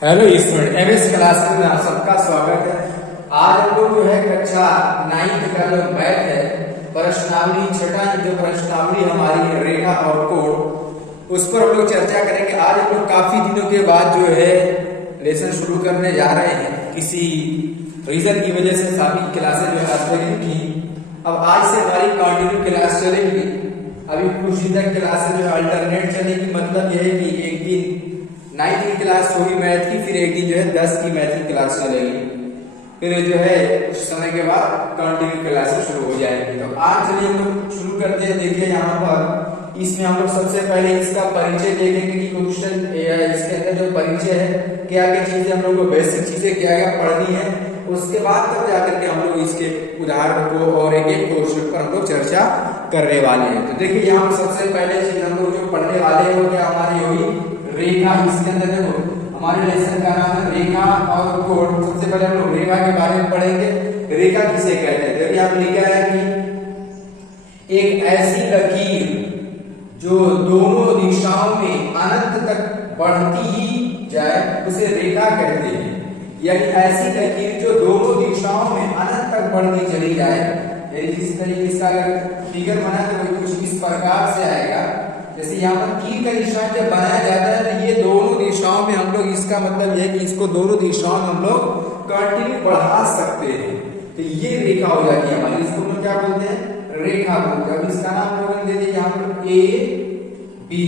Hello student, MS class में आप सबका स्वागत है। आज हम लोग जो है कक्षा 9 का जो मैथ है प्रश्नावली छठा जो प्रश्नावली हमारी रेखा और कोण, उस पर हम लोग चर्चा करेंगे। आज हम लोग काफी दिनों के बाद जो है लेसन शुरू करने जा रहे हैं। किसी रीजन की वजह से काफी क्लासेस जो है सस्पेंड की। अब आज से हमारी कंटिन्यू क्लास चलेगी। अभी कुछ दिन तक क्लासेस जो है अल्टरनेट चलेगी। मतलब यह है कि एक दिन 9 की क्लास होगी मैथ की, फिर एक दिन जो है 10 की मैथ की क्लास चलेगी, फिर जो है कुछ समय के बाद कंटिन्यू क्लासेस शुरू हो जाएंगी। तो आज चलिए हम लोग शुरू करते हैं। देखिए यहाँ पर इसमें हम लोग सबसे पहले इसका परिचय देखेंगे कि क्वेश्चन इसके अंदर जो परिचय है क्या क्या चीजें हम लोग को बेसिक चीजें क्या क्या पढ़नी है, उसके बाद तब जाकर के हम लोग इसके उदाहरण को और एक एक क्वेश्चन पर हम लोग चर्चा करने वाले हैं। तो देखिए यहाँ पर सबसे पहले चीज हम लोग जो पढ़ने वाले हैं वो क्या हमारी होगी रेखा। इसके अंदर देखो हमारे लेसन का नाम है रेखा और कोण। सबसे पहले हम लोग रेखा के बारे में पढ़ेंगे। रेखा किसे कहते हैं? देखिए यहाँ लिखा है कि एक ऐसी लकीर जो दोनों दिशाओं में अनंत तक बढ़ती ही जाए उसे रेखा कहते हैं। यानी ऐसी लकीर जो दोनों दिशाओं में अनंत तक बढ़ती चली जाए। यानी जिस तरीके इसका अगर फिगर बना तो कुछ इस प्रकार से आएगा। जैसे यहाँ पर तीर का निशान जब बनाया जाता है तो ये दोनों दिशाओं में हम लोग, इसका मतलब यह है कि इसको दोनों दिशाओं में हम लोग कंटिन्यू बढ़ा सकते हैं। तो ये रेखा हो जाती है हमारी। इसको हम क्या बोलते हैं? रेखा बोलते हैं। अब इसका नाम लोग दे दिए यहाँ पर ए बी।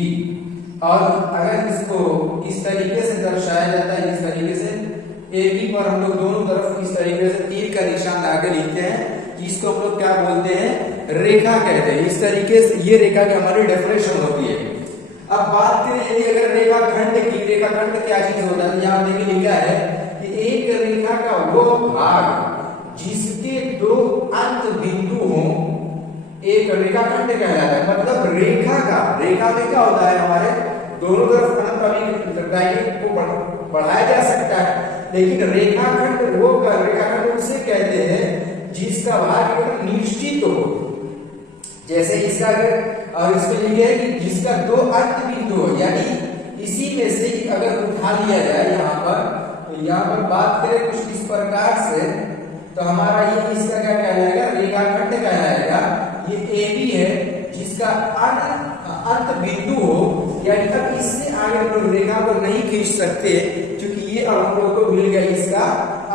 और अगर इसको इस तरीके से दर्शाया जाता है, इस तरीके से ए बी पर हम लोग दोनों तरफ इस तरीके से तीर का निशान लाकर लिखते हैं, इसको हम लोग क्या बोलते हैं? रेखा कहते हैं। इस तरीके से ये रेखा की हमारी डेफिनेशन होती है। अब बात करें यदि अगर रेखा खंड की, रेखा खंड क्या चीज होता है? यहाँ देखिए लिखा है कि एक रेखा का वो भाग जिसके दो अंत बिंदु हो एक रेखा खंड कहलाता है। मतलब रेखा का, रेखा में क्या होता है हमारे दोनों तरफ अनंत को बढ़ाया जा सकता है, लेकिन रेखाखंड वो रेखाखंड उसे कहते हैं जिसका भाग निश्चित हो। जैसे इसका अगर और इसमें लिखे है कि जिसका दो अंत बिंदु हो, यानी इसी में से अगर उठा लिया जाए यहाँ पर, तो यहाँ पर बात करें कुछ इस प्रकार से, तो हमारा ये इसका क्या कहलाएगा? रेखाखंड कहलाएगा। ये ए बी है जिसका अंत बिंदु हो, यानी अब इससे आगे हम लोग रेखा को नहीं खींच सकते क्योंकि ये अब हम लोग को मिल गया, इसका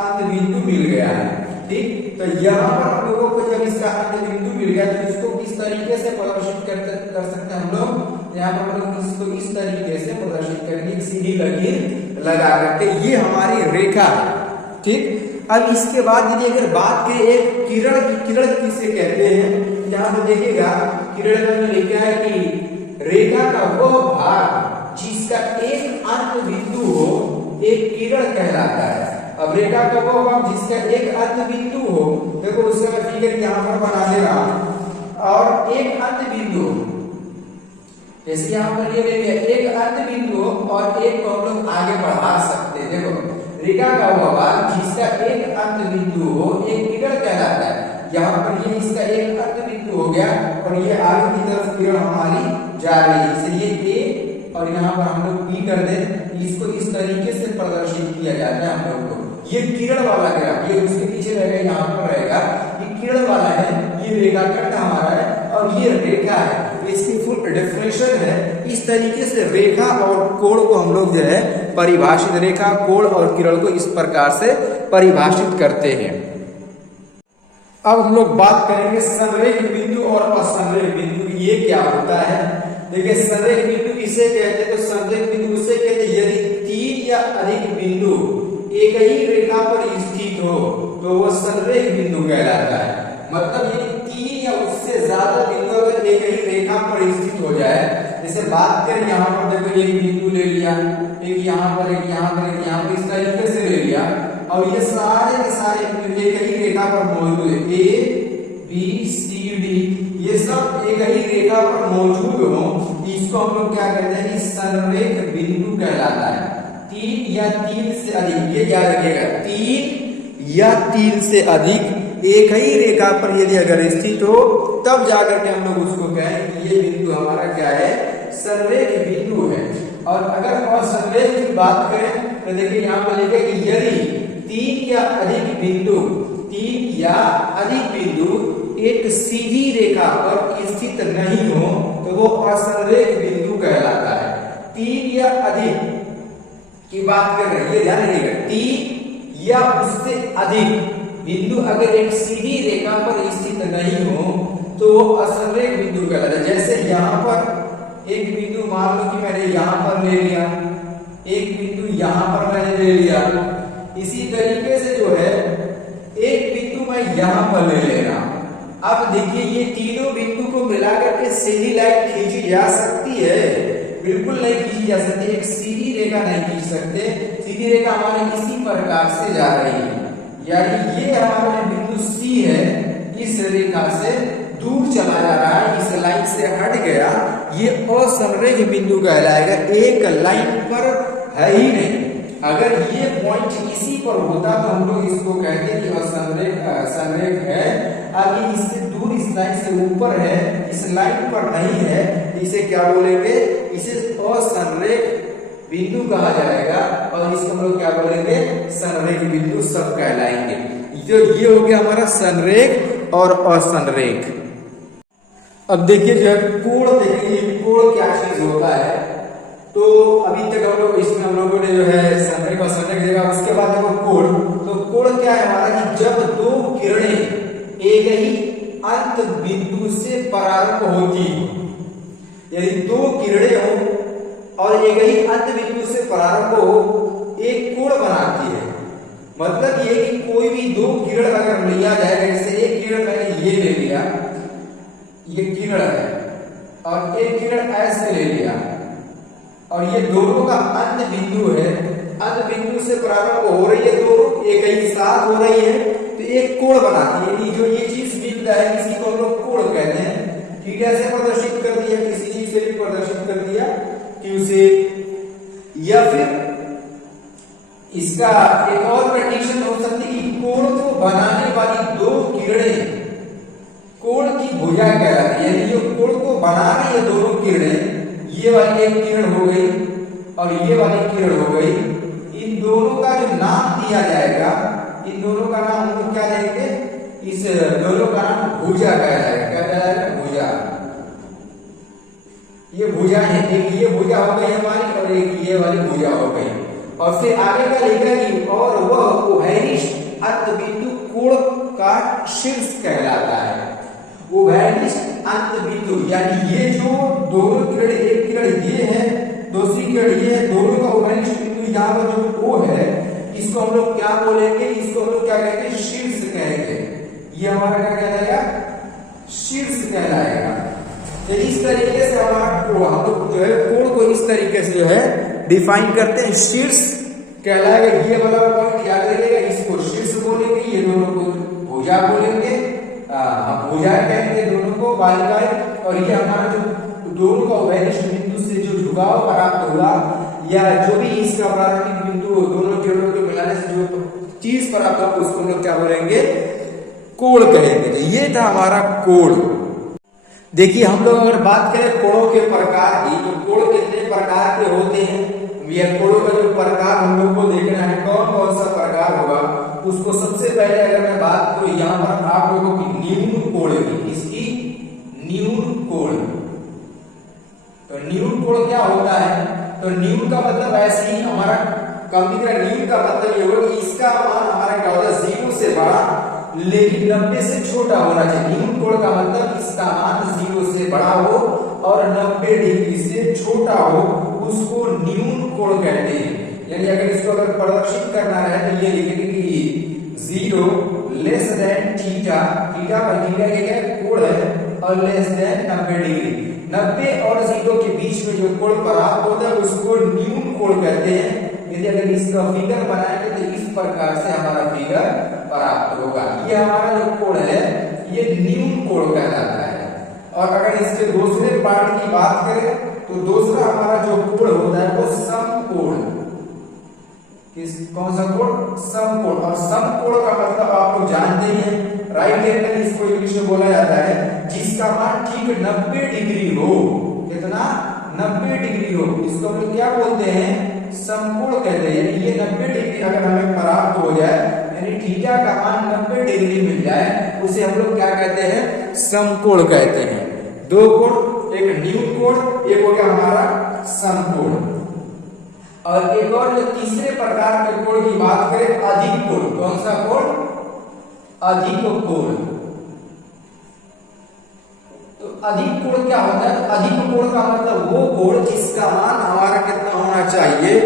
अंत बिंदु मिल गया है। ठीक, तो यहाँ पर हम लोगों को जब इसका अंत बिंदु मिल गया तो इसको किस तरीके से प्रदर्शित कर सकते हैं हम लोग? यहाँ पर हम लोग इसको इस तरीके से प्रदर्शित करेंगे, सीधी लकीर लगा करके। ये हमारी रेखा है। ठीक, अब इसके बाद यदि अगर बात करें एक किरण की, किरण किसे कहते हैं? यहाँ पर देखिएगा किरण में लिखा है कि रेखा का वह भाग जिसका एक अंत बिंदु हो एक किरण कहलाता है। अब रेखा का वो भाग जिसका एक अंत बिंदु हो, देखो उसका मैं फिगर यहाँ पर बना दे रहा हूं, और एक अंत बिंदु जैसे यहाँ पर ये ले लिया, एक अंत बिंदु और एक को हम लोग आगे बढ़ा सकते हैं। देखो रेखा का वो भाग जिसका एक अंत बिंदु हो एक किरण कहलाता है। यहाँ पर ये इसका एक अंत बिंदु हो गया और ये आगे की तरफ किरण हमारी जा रही है। इसलिए ए और यहाँ पर हम लोग बी कर दे, इसको इस तरीके से प्रदर्शित किया जाता है हम लोग को। ये किरण वाला ग्राफ, ये उसके पीछे रहेगा, यहाँ पर रहेगा, ये किरण वाला है, ये रेखाखंड हमारा है और ये रेखा है। इसकी फुल डेफिनेशन है। इस तरीके से रेखा और कोण को हम लोग जो है परिभाषित, रेखा कोण और किरण को इस प्रकार से परिभाषित करते हैं। अब हम लोग बात करेंगे संरेख बिंदु और असंरेख बिंदु, ये क्या होता है? देखिए संरेख बिंदु किसे कहते हैं? तो संरेख बिंदु उसे कहते हैं यदि तीन या अधिक बिंदु एक ही रेखा पर स्थित हो तो वह संरेख बिंदु कहलाता है। मतलब ये तीन या उससे ज्यादा बिंदु अगर एक ही रेखा पर स्थित हो जाए, जैसे बात करें यहाँ पर देखो एक बिंदु ले लिया, एक यहाँ पर, एक यहाँ पर, एक यहाँ पर, इस तरीके से ले लिया और ये सारे के सारे एक ही रेखा पर मौजूद है। ए बी सी डी ये सब एक ही रेखा पर मौजूद हो, इसको हम लोग क्या कहते हैं? संरेख बिंदु कहलाता है। तीन या तीन से अधिक, ये याद रखिएगा, तीन या तीन से अधिक एक ही रेखा पर यदि अगर स्थित हो तब जाकर के हम लोग उसको कहें कि ये बिंदु हमारा क्या है? संरेख बिंदु है। और अगर असंरेख की बात करें तो देखिए यहाँ पर लिखा कि यदि तीन या अधिक बिंदु एक सीधी रेखा पर स्थित नहीं हो तो वो असंरेख बिंदु कहलाता है। तीन या अधिक की बात कर रहे हैं, ध्यान रखिएगा, तीन या उससे अधिक बिंदु अगर एक सीधी रेखा पर स्थित नहीं हो तो वो असंरेख बिंदु कहलाता है। जैसे यहाँ पर एक बिंदु मान लो कि मैंने यहाँ पर ले लिया, एक बिंदु यहाँ पर मैंने ले लिया, इसी तरीके से जो है एक बिंदु मैं यहाँ पर ले ले रहा हूं। अब देखिए ये तीनों बिंदु को मिलाकर के सीधी लाइन खींची जा सकती है? बिल्कुल नहीं खींची जा सकती। एक सीधी रेखा नहीं खींच सकते। सीधी रेखा हमारे इसी प्रकार से जा रही है, यानी ये हमारा बिंदु C है, इस रेखा से दूर चला जा रहा है, इस लाइन से हट गया, ये असंरेख बिंदु कहलाएगा। एक लाइन पर है ही नहीं। अगर ये पॉइंट इसी पर होता तो हम लोग इसको कहते कि असंरेख है। अब ये इससे दूर इस लाइन से ऊपर है, इस लाइन पर नहीं है, इसे क्या बोलेंगे? इसे असंरेख बिंदु कहा जाएगा और इसको हम लोग क्या बोलेंगे? संरेख बिंदु सब कहलाएंगे। जो ये हो गया हमारा संरेख और असंरेख। अब देखिए जो है कोण, देखिए कोण क्या चीज होता है। तो अभी तक हम लोग इसमें हम लोगों ने जो है संरेख और असंरेख देखा। उसके बाद देखो कोण। तो कोण क्या है हमारा कि जब दो किरणें एक ही अंत बिंदु से परारंभ होती हो, यदि दो किरणें हो और एक ही अंत बिंदु से प्रारंभ हो, एक कोण बनाती है। मतलब ये कि कोई भी दो किरण अगर लिया जाए, जैसे एक किरण मैंने ये ले लिया, ये किरण है, और एक किरण ऐसे ले लिया, और ये दोनों का अंत बिंदु है, अंत बिंदु से प्रारंभ हो रही है, दोनों एक ही साथ हो रही है, तो एक कोण बनाती है। जो ये चीज बिंदु है इसी को हम लोग कोण कहते हैं। ठीक है, ऐसे प्रदर्शित कर दिया, किसी चीज से भी प्रदर्शित कर दिया कि उसे, या फिर इसका एक और कंडीशन हो सकती है कि कोण को बनाने वाली दो किरणें कोण की भुजा कहलाती है। यानी जो कोण को बना रही है दोनों किरणें, ये वाली एक किरण हो गई और ये वाली किरण हो गई, इन दोनों का जो नाम दिया जाएगा, इन दोनों का नाम हम लोग क्या देंगे? इस दोनों का नाम भुजा कहलाएगा। क्या कहलाएगा? भुजा। ये भुजा है, एक ये भुजा हो गई हमारी और एक ये वाली भुजा हो गई। और फिर आगे का लिखा कि और वह उभयनिष्ठ अंत बिंदु कोण का शीर्ष कहलाता है। उभयनिष्ठ अंत बिंदु यानी ये जो दोनों किरण, एक किरण ये है, दूसरी किरण ये है, दोनों का उभयनिष्ठ बिंदु यहाँ पर जो O है, इसको हम लोग क्या बोलेंगे? इसको हम लोग क्या कहेंगे? शीर्ष कहेंगे। ये हमारा क्या कहलाएगा? शीर्ष कहलाएगा। तो इस तरीके से हमारा हम लोग जो है कोण को इस तरीके से जो है डिफाइन करते हैं। शीर्ष कहलाएगा, ये वाला पॉइंट याद रखिएगा, इसको शीर्ष बोलेंगे, ये दोनों को भुजा बोलेंगे, भुजा कहेंगे दोनों को बालिकाएं। और ये हमारा जो दोनों का उभयनिष्ठ बिंदु से जो झुकाव प्राप्त हुआ, या जो भी इसका प्रारंभिक बिंदु दोनों किरणों को मिलाने से जो चीज प्राप्त हुआ, उसको हम लोग क्या बोलेंगे? कोण कहेंगे। तो ये था हमारा कोण। देखिए हम लोग अगर बात करें कोणों के प्रकार की, तो कोण कितने प्रकार के होते हैं? यह कोणों का जो प्रकार हम लोग को देखना है, कौन कौन सा प्रकार होगा, उसको सबसे पहले अगर मैं बात करूं यहाँ पर आप लोगों की न्यून कोण की, इसकी न्यून कोण। तो न्यून कोण क्या होता है? तो न्यून का मतलब ऐसे ही हमारा कम दिख रहा है। न्यून का मतलब ये होगा कि इसका मान हमारा क्या होता है? 0 से बड़ा लेकिन 90 से छोटा होना चाहिए। न्यून कोण का मतलब इसका मान 0 से बड़ा हो और 90 डिग्री से छोटा हो, उसको न्यून कोण कहते हैं। यानी अगर इसको अगर प्रदर्शित करना है तो ये लिखेंगे कि 0 लेस देन थीटा, थीटा पर थीटा क्या है? कोण है, और लेस देन 90 डिग्री। 90 और 0 के बीच में जो कोण प्राप्त होता है उसको न्यून कोण कहते हैं। यदि अगर इसका फिगर बनाएंगे तो इस प्रकार से हमारा फिगर प्राप्त होगा। ये हमारा जो कोण है ये न्यून कोण कहलाता है। और अगर इसके दूसरे पार्ट की बात करें तो दूसरा हमारा जो कोण होता है वो समकोण। कौन सा कोण? समकोण। और समकोण का मतलब आप लोग जानते ही हैं, राइट एंगल इसको इंग्लिश में बोला जाता है, जिसका मान ठीक 90 डिग्री हो। कितना? 90 डिग्री हो। इसको हम लोग क्या बोलते हैं? समकोण कहते हैं। यानी ये 90 डिग्री अगर हमें प्राप्त हो जाए, यानी थीटा का मान 90 डिग्री मिल जाए, उसे हम लोग क्या कहते हैं? समकोण कहते हैं। दो कोण, एक न्यून कोण, एक हो गया हमारा समकोण। और एक और जो तीसरे प्रकार के कोण की बात करें, अधिक कोण। कौन सा कोण? अधिक कोण। तो अधिक कोण क्या होता है? अधिक कोण का मतलब वो कोण जिसका मान हमारा कितना होना चाहिए?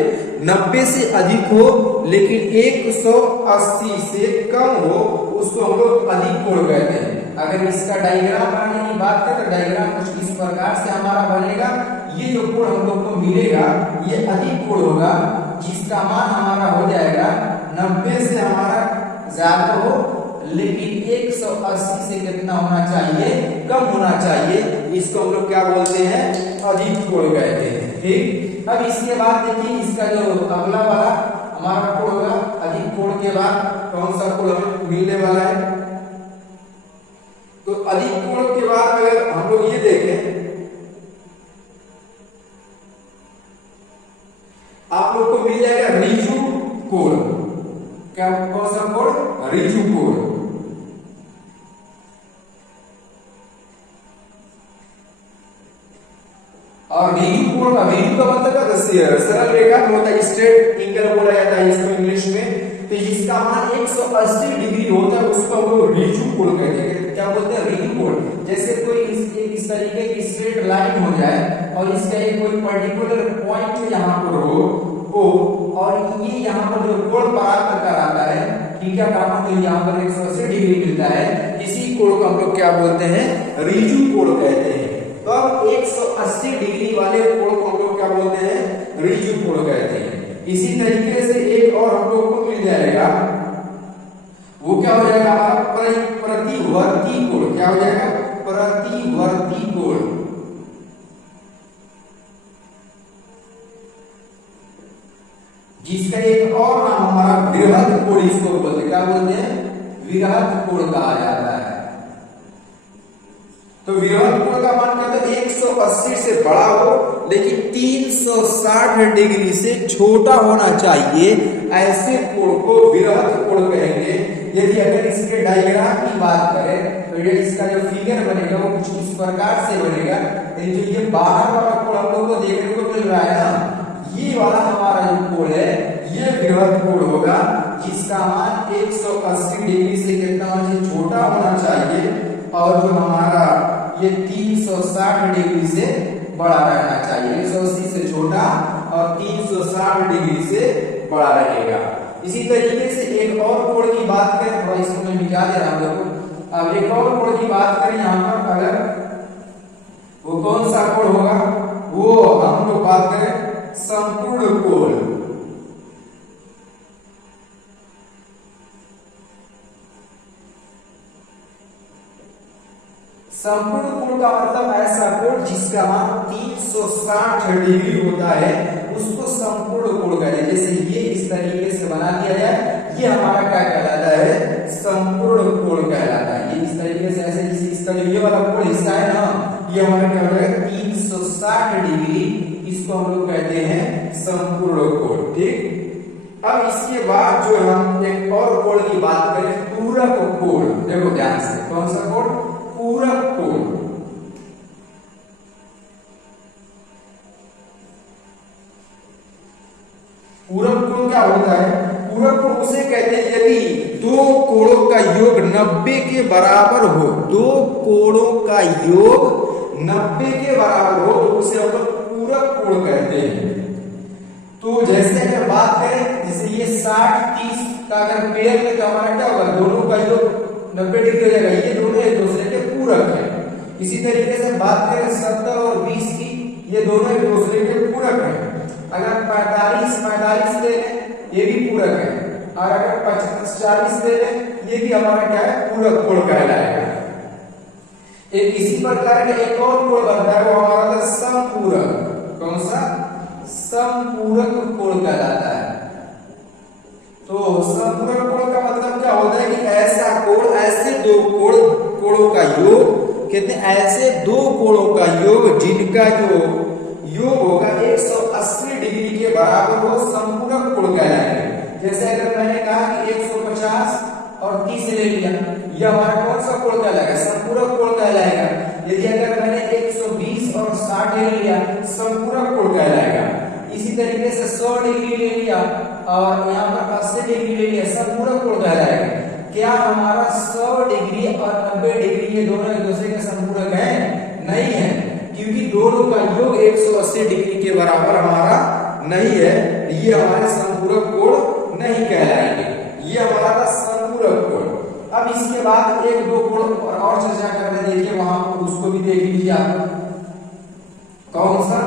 90 से अधिक हो, लेकिन 180 से कम हो, उसको हम लोग अधिक कोण कहते हैं। अगर इसका डायग्राम बनाने की बात करें तो डायग्राम कुछ इस प्रकार से हमारा बनेगा। ये जो कोण हम लोग को मिलेगा, ये अधिक कोण होगा, जिसका मान हमारा हो जाएगा 90 से हमारा ज्यादा हो, लेकिन 180 से कितना होना चाहिए? कम होना चाहिए। इसको हम लोग क्या बोलते हैं? अधिक कोण कहते हैं। ठीक। अब इसके बाद देखिए, इसका जो अगला वाला हमारा कोण होगा, अधिक कोण के बाद कौन सा कोण हमें मिलने वाला है? तो अधिक कोण के बाद अगर हम लोग ये देखें, आप लोग को मिल जाएगा ऋजु कोण। क्या? कौन सा कोण? ऋजु कोण। और ऋजु कोण का, ऋजु का मतलब सरल रेखा होता है, स्ट्रेट एंगल बोला जाता है इसको इंग्लिश में। तो जिसका मान 180 डिग्री होता है, उसको हम लोग ऋजु कोण कहते हैं। क्या बोलते हैं? ऋजु कोण। जैसे कोई इस तरीके की स्ट्रेट लाइन हो जाए और इसका एक कोई पर्टिकुलर पॉइंट यहाँ पर हो, और ये यहाँ पर जो कोण पार कर आता है, ठीक है, तो यहाँ पर 180 डिग्री मिलता है, इसी कोण को हम लोग क्या बोलते हैं? ऋजु कोण कहते हैं। तो अब 180 डिग्री वाले कोण को हम लोग क्या बोलते हैं? ऋजु कोण कहते हैं। इसी तरीके से एक और हम लोग को मिल जाएगा, वो क्या हो जाएगा? प्रतिवर्ती कोण। क्या हो जाएगा? प्रतिवर्ती कोण। जिसका एक और नाम हमारा बृहद कोण इसको बोलते हैं। क्या बोलते हैं? बृहद कोण कहा जाता है। तो बृहद कोण का मान कहते हैं 180 से बड़ा हो, लेकिन 360 डिग्री से छोटा होना चाहिए, ऐसे कोण को बृहद कोण कहेंगे। यदि अगर इसके डायग्राम की बात करें तो ये इसका जो फिगर बनेगा वो कुछ इस प्रकार से बनेगा। जो ये बाहर वाला कोण हम लोग को देखने को मिल रहा है ना, ये वाला हमारा जो कोण है, ये बृहद कोण होगा, जिसका मान 180 डिग्री से कितना छोटा होना चाहिए, और जो हमारा ये 360 डिग्री से बड़ा रहना चाहिए। 180 से छोटा और 360 डिग्री से बड़ा रहेगा। इसी तरीके से एक और कोण की बात करें, थोड़ा इसको मैं मिटा दे रहा हूं। अब एक और कोण की बात करें यहाँ पर, अगर वो कौन सा कोण होगा? वो हम लोग बात करें संपूर्ण कोण। संपूर्ण कोण का मतलब ऐसा कोण जिसका मान 360 डिग्री होता है, उसको संपूर्ण कोण कहते हैं। जैसे ये इस तरीके से बना दिया जाए, ये हमारा क्या कहलाता है? संपूर्ण कोण कहलाता है। ये इस तरीके से, ऐसे जैसे इसका जो ये वाला कोण हिस्सा है ना, ये हमारा क्या होता है? 360 डिग्री, इसको हम लोग कहते हैं संपूर्ण कोण। ठीक। अब इसके बाद जो हम एक और कोण की बात करें, पूरक कोण। देखो ध्यान से, कौन सा कोण? पूरक कोण। पूरक कोण क्या होता है? पूरक कोण उसे कहते हैं यदि दो कोणों का योग 90 के बराबर हो। दो कोणों का योग 90 के बराबर हो तो उसे हम लोग पूरक कोण कहते हैं। तो जैसे अगर बात करें, जैसे ये 60-30 का अगर पेड़ में, तो हमारा क्या होगा? दोनों का योग 90 डिग्री हो जाएगा। ये दोनों एक दूसरे के पूरक है। इसी तरीके से बात करें 70 और 20 की, ये दोनों एक दूसरे के पूरक है। अगर 45 ले लें, ये भी पूरक है। और अगर 40 ले लें, ये भी हमारा क्या है? पूरक कोण कहलाएगा। एक इसी प्रकार का एक और कोण बनता है, वो हमारा समपूरक। कौन सा? समपूरक कोण कहलाता है। तो समपूरक कोण का मतलब क्या होता है कि ऐसा कोण, ऐसे दो कोणों का योग, कहते हैं ऐसे दो कोणों का योग जिनका जो योग होगा 180 डिग्री के बराबर हो, जैसे अगर मैंने कहा कि 150 और 30 ले लिया, यह हमारा कौन सा कोण कहलाएगा? संपूरक कोण कहलाएगा। यदि अगर मैंने 120 और 60 ले लिया, संपूरक कोण कहलाएगा। इसी तरीके से 100 डिग्री ले लिया और यहाँ पर 80 डिग्री ले लिया, संपूरक कोण कहलाएगा। क्या हमारा 100 डिग्री और 90 डिग्री ये दोनों एक दूसरे के संपूरक है? नहीं है, क्योंकि दोनों का योग 180 डिग्री के बराबर हमारा नहीं है। ये हमारे संपूरक कोण नहीं कहलाएंगे, ये हमारा संपूरक कोण। अब इसके बाद एक दो कोण और चर्चा करते, देखिए वहां उसको भी देख लीजिए आप। कौन सा?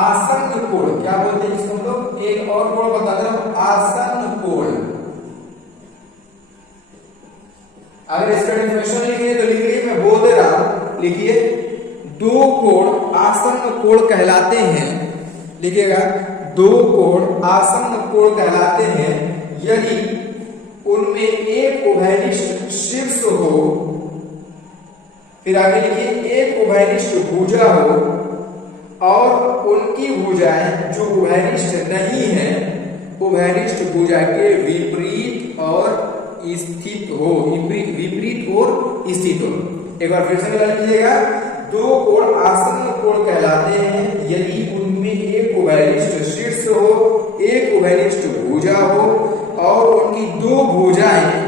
आसन्न कोण। क्या बोलते हैं इसको हम लोग? एक और कोण बता दे रहा हूं, आसन्न कोण। अगर इसका डेफिनेशन लिखिए तो लिखिए, मैं बोल दे रहा हूं, लिखिए दो कोण आसन्न कोण कहलाते हैं। लिखिएगा, दो कोण आसन्न कोण कहलाते हैं यदि उनमें एक उभयनिष्ठ शीर्ष हो, फिर आगे लिखिए एक उभयनिष्ठ भुजा हो और उनकी भुजाएं जो उभयनिष्ठ नहीं है, उभयनिष्ठ भुजा के विपरीत और स्थित हो, विपरीत और स्थित हो। एक बार फिर से लिखिएगा, दो कोण आसन्न कोण कहलाते हैं यदि उनमें एक उभयनिष्ठ शीर्ष हो, एक उभयनिष्ठ भुजा हो और उनकी दो भुजाएं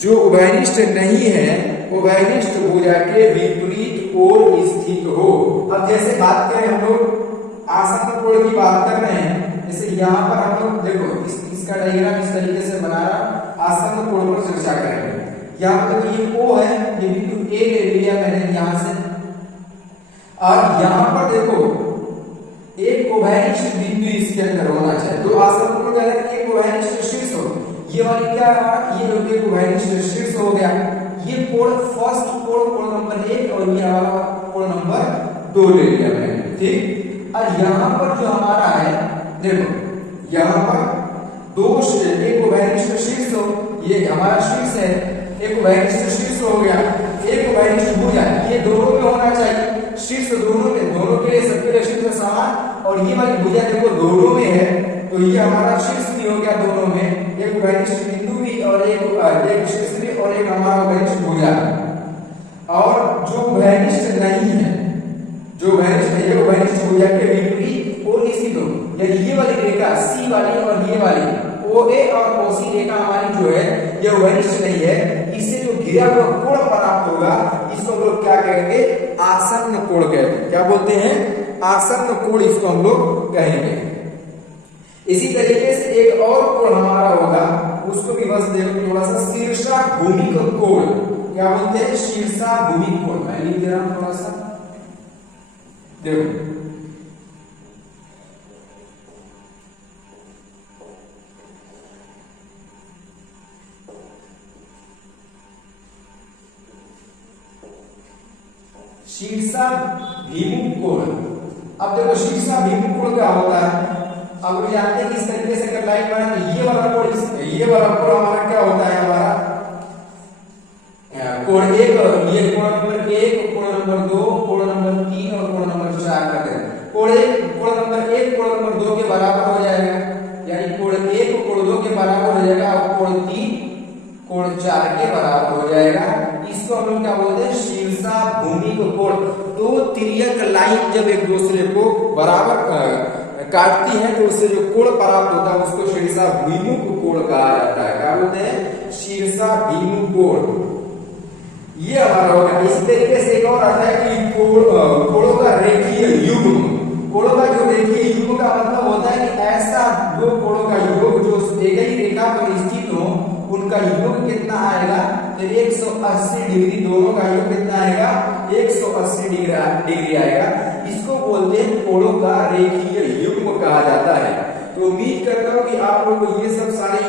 जो उभयनिष्ठ नहीं है, उभयनिष्ठ भुजा के विपरीत और स्थित हो। अब जैसे बात करें हम लोग आसन्न कोण की बात कर रहे हैं, जैसे यहाँ पर हम लोग देखो इसका डायग्राम इस तरीके से बना रहा, आसन्न कोण पर चर्चा करेंगे। यहाँ पर ये O है, ये बिंदु A ले लिया मैंने यहाँ से, और यहाँ पर देखो एक उभयनिष्ठ बिंदु इसके अंदर होना चाहिए। तो आसन्न कोण कह रहे हैं एक उभयनिष्ठ शीर्ष हो। ये वाली क्या है? ये जो एक उभयनिष्ठ शीर्ष हो गया। ये कोण फर्स्ट कोण, कोण नंबर 1 और ये वाला कोण नंबर 2 ले लिया मैंने, ठीक। और यहाँ पर जो हमारा है, देखो यहाँ पर दो एक उभयनिष्ठ शीर्ष हो, ये हमारा शीर्ष है, एक उभयनिष्ठ शीर्ष हो गया, एक उभयनिष्ठ भुजा, ये दोनों में होना चाहिए। शीर्ष दोनों में, दोनों के लिए सबके लिए शीर्ष समान, और ये वाली भुजा देखो दोनों में है, तो ये हमारा शीर्ष भी हो गया दोनों में, एक उभयनिष्ठ बिंदु भी और एक शीर्ष भी और एक हमारा उभयनिष्ठ भुजा। और जो उभयनिष्ठ नहीं है, जो उभयनिष्ठ भुजा के विपरीत और स्थित हो, यदि ये वाली रेखा सी वाली और ये वाली OA और OC रेखा हमारी जो है ये उभयनिष्ठ नहीं है, इससे जो घिरा हुआ कोण प्राप्त होगा इसको हम लोग क्या कहेंगे? आसन्न कोण कहते हैं। क्या बोलते हैं? आसन्न कोण इसको हम लोग कहेंगे। इसी तरीके से एक और कोण हमारा होगा, उसको भी बस देखो थोड़ा सा, शीर्षा भूमिक कोण। क्या बोलते हैं? शीर्षा भूमिक कोण। मैं लिख दे रहा हूं थोड़ा सा, देखो शीर्षाभिमुख कोण। अब देखो शीर्षाभिमुख कोण क्या होता है? अब हम जानते हैं कि इस तरीके से अगर लाइन बना तो ये वाला कोण हमारा क्या होता है? हमारा कोण 1, ये कोण नंबर 1, कोण नंबर 2, कोण नंबर 3 और कोण नंबर 4 करते हैं। कोण नंबर 1 कोण नंबर 2 के बराबर हो जाएगा, यानी कोण 1 कोण 2 के बराबर हो जाएगा और कोण 3 कोण 4 के बराबर हो जाएगा। इसको हम लोग क्या बोलते हैं? शीर्षाभूमिक कोण। दो तिर्यक लाइन जब एक दूसरे को बराबर काटती है तो उससे जो कोण प्राप्त होता है उसको शीर्षाभिमुख कोण कहा जाता है। क्या बोलते हैं? शीर्षाभिमुख कोण। ये हमारा हो गया। इसी तरीके से एक और आता है कि कोणों का रेखीय युग्म। कोणों का जो रेखीय युग्म का मतलब होता है कि ऐसा दो कोणों का योग जो एक ही रेखा पर स्थित हो, उनका योग कितना आएगा? तो 180 डिग्री, दोनों का योग कितना आएगा? 180 डिग्री आएगा। इसको बोलते हैं कोणों का रेखीय युग्म कहा जाता है। तो उम्मीद करता हूँ कि आप लोग को ये सब सारी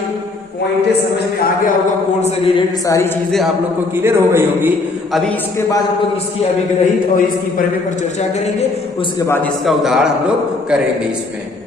पॉइंटें समझ में आ गया होगा, कोण से रिलेटेड सारी चीजें आप लोग को क्लियर हो गई होंगी। अभी इसके बाद हम लोग इसकी अभिग्रहित और इसकी प्रमेय पर चर्चा करेंगे, उसके बाद इसका उदाहरण हम लोग करेंगे इसमें।